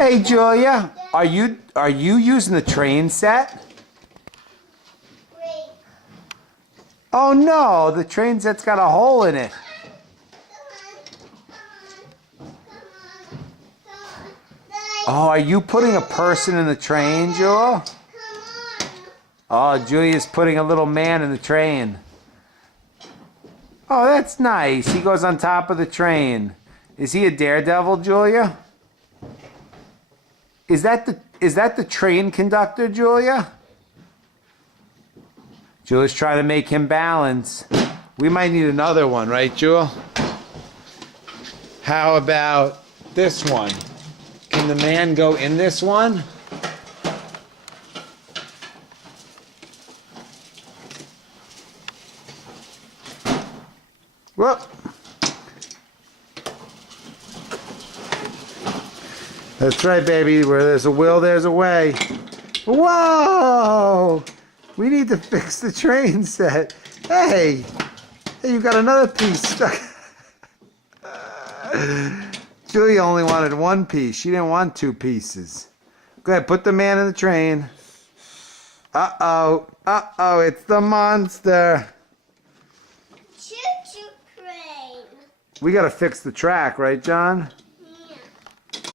Hey, Julia, are you using the train set? Oh no, the train set's got a hole in it. Oh, are you putting a person in the train, Jewel? Oh, Julia's putting a little man in the train. Oh, that's nice. He goes on top of the train. Is he a daredevil, Julia? Is that the train conductor, Julia? Julia's trying to make him balance. We might need another one, right, Jewel? How about this one? Can the man go in this one? Whoop. That's right, baby. Where there's a will, there's a way. Whoa! We need to fix the train set. Hey! Hey, you got another piece stuck. Julia only wanted one piece. She didn't want two pieces. Go ahead, put the man in the train. Uh-oh. Uh-oh, it's the monster. Choo-choo train. We gotta fix the track, right, John?